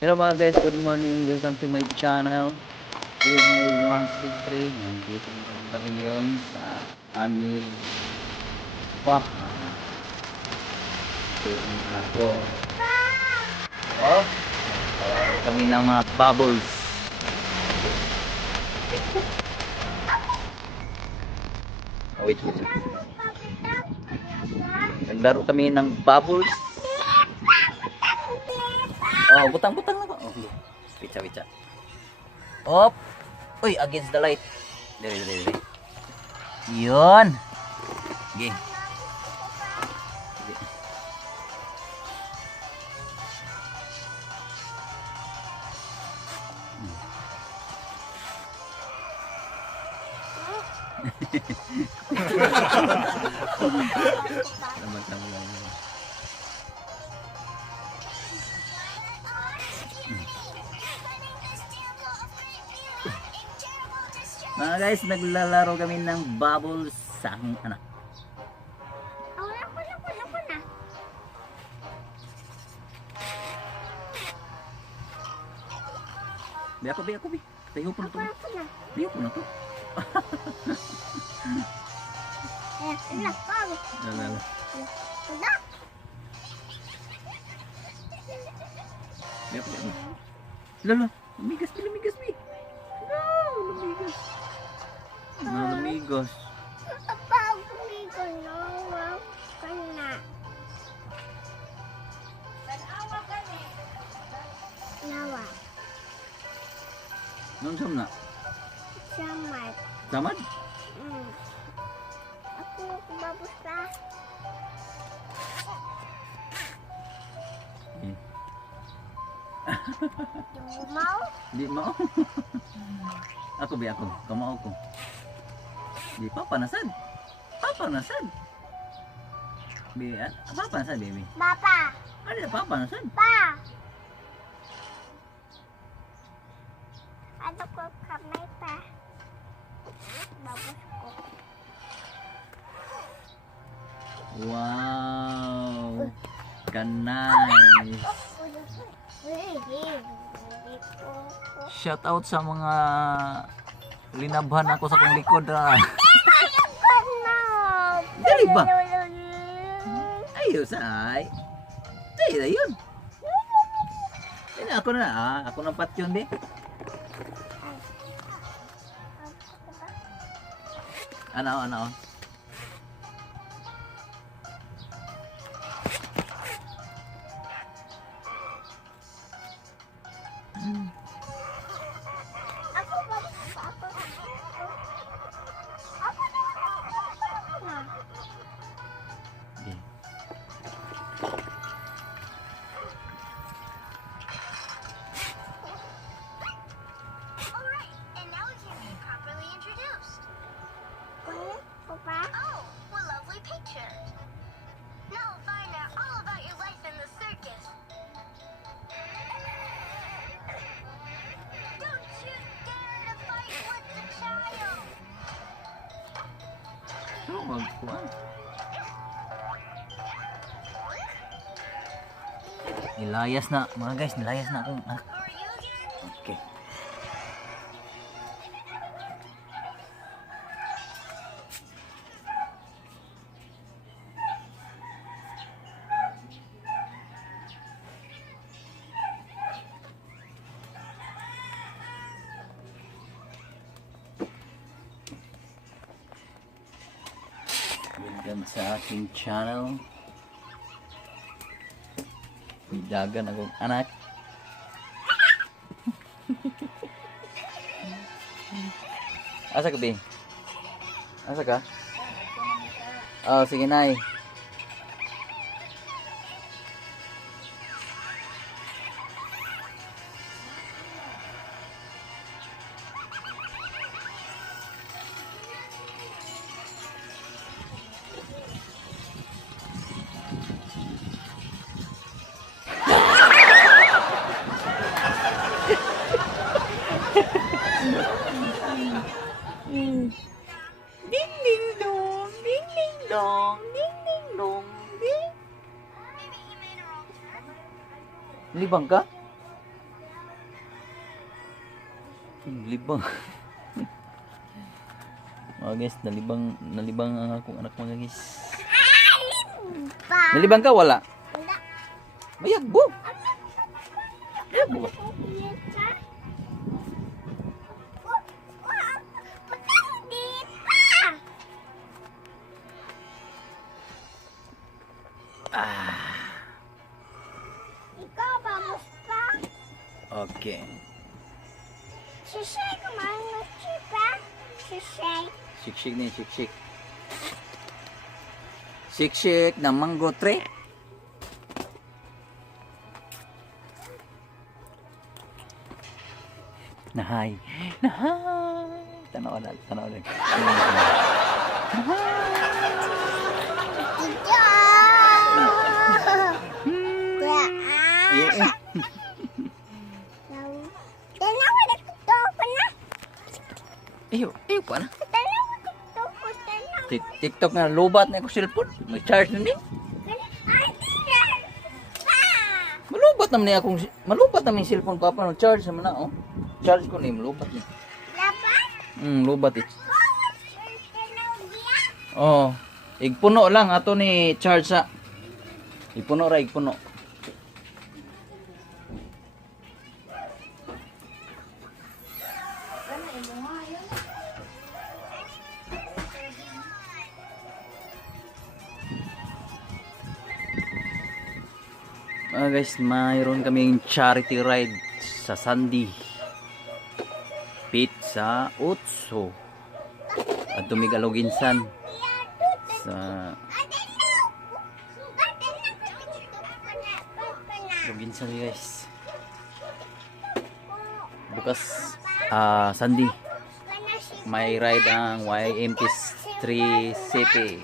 Hello mga guys, good morning. Welcome to my channel. Yung 123, nandito kami ngayon sa aming park. Ako. Oh, kami ng mga bubbles. Oh, wait. Naglaro kami ng bubbles. Oh, butang-butang lang. Oh, witcha. Op. Uy, against the light. Dire. Yun. Okay. Mga guys, naglalaro kami ng bubbles sa aking anak. Ako na. Bi ako. Tayo po na to. Ako na. Tayo po na to. Ayan, pag. Lala. Wala. Bi ako. Lala, lumigas bi. No, lumigas. Lumigas. Pag ko no. Kana. Nawa. Nung sam na? Samat. Tamad? Ako babos ka. Yung bumaw. Di mo. Ako bi ako. Kamao ko. Di papanasad. Bi, papanasad baby. Papa. Ano na papanasad? Pa. Ano ko kamay pa. Babos ko. Wow. Kanay. Shout out sa mga linabhan ako sa kong likod. Dali ba? Ayos ay. Dali na yun. Ako na. Ako ng patyon din. Ano. Ako ba? Okay. Alright, and now we can be properly introduced. Papa? Oh, what lovely pictures. Now we'll find out all about your life in the circus. Don't you dare to fight with the child! So, magkuhan. Nilayas na. Mga guys, nilayas na akong anak. Who are you again? Okay. Welcome sa aking channel. Bidagan akong anak. Asa ka, Bi? Asa ka? Oh, sige, Nay. Ding ding dong, ding ding dong, ding ding dong, ding. Maybe he made a wrong turn. Libang ka? Libang. Mga guys, nalibang ang akong anak mga guys. Ba. Nalibang ka wala? Wala. Mayagbo. Mayagbo. Ikaw, vamos pa. Okay. Sisay, kumain mo siya. Sisay. Shik-shik ni, shik-shik. Shik-shik na mango tree. Nahay. Nahay. Tanaw na, tanaw na. Ito. Yeah. Tanaw na ito ko na. Iyo pa na. Tanaw na ito ko. Tanaw. TikTok nga, lobat na ako cellphone. May charge na ni. Malubat naman yung cellphone papa no charge naman na oh. Charge ko ni malubat ni. Lubat eh. Oh, igpuno lang ato ni charge sa. Igpuno ra igpuno. Guys, mayroon kaming charity ride sa Sandy Pizza Utso at Tumigaloginsan sa Loginsan guys. Bukas Sandy may ride ang YMP3 City.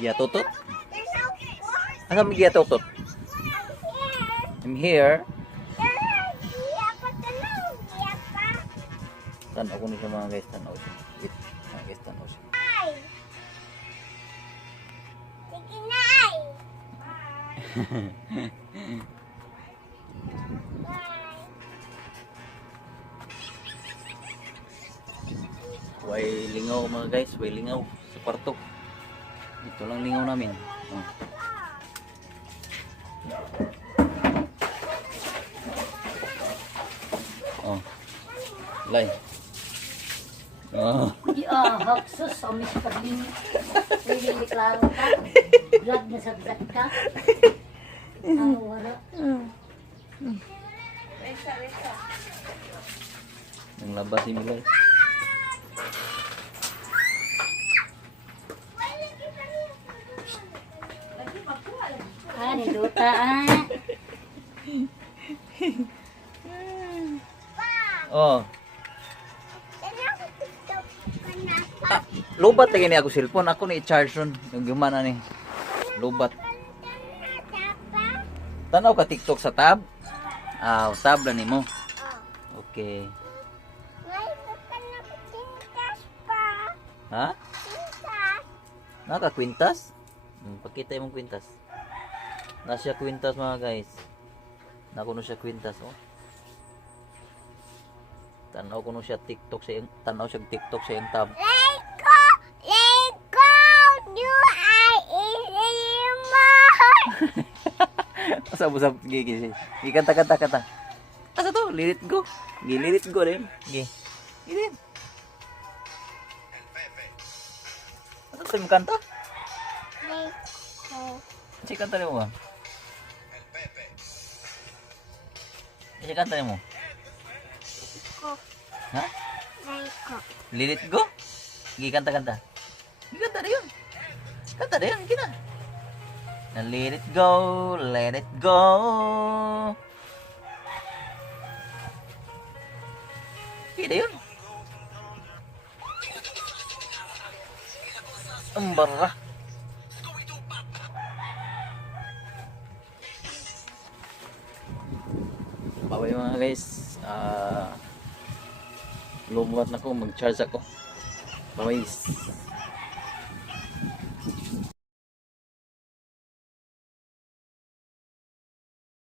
Giya tutot? Asa mo giya tutot? I'm here. Tanaw ko ni siya mga guys, tanaw siya. Mga guys, tanaw siya. Way lingaw mga guys, way lingaw sa kwarto. Ito lang lingaw namin. Oh. Lay. Oh. Haksos, omis pa din. Really klaro ka. Vlog na sabsat ka. Wala. Ang labas si Milay. Niluta ah. Oh. Lobat lagi ni ako cellphone. Ako ni i-charge ron. Yung gumana ni. Lobat. Tanaw ka TikTok sa tab? Tab na ni mo. Okay. Ha? Naka kwintas? Pakita yung kwintas. Nasa kwintas mga guys. Nakuno siya kwintas oh. Tanaw ko no siya TikTok sa tanaw siya TikTok sa yung tab. Usap-usap gigi. Kanta. Asa to? Lilit go. Gililit go din. Gi. Gilin. Asa to yung kanta? Si kanta mo ba? Si kanta mo? Ha? Lilit go? Gi kanta. Gi kanta na yun. Kanta na yun. Gina. Na let it go. Gina yun. Ang bara. Bye mga guys. Lumulat na ko, mag-charge ako. Bye.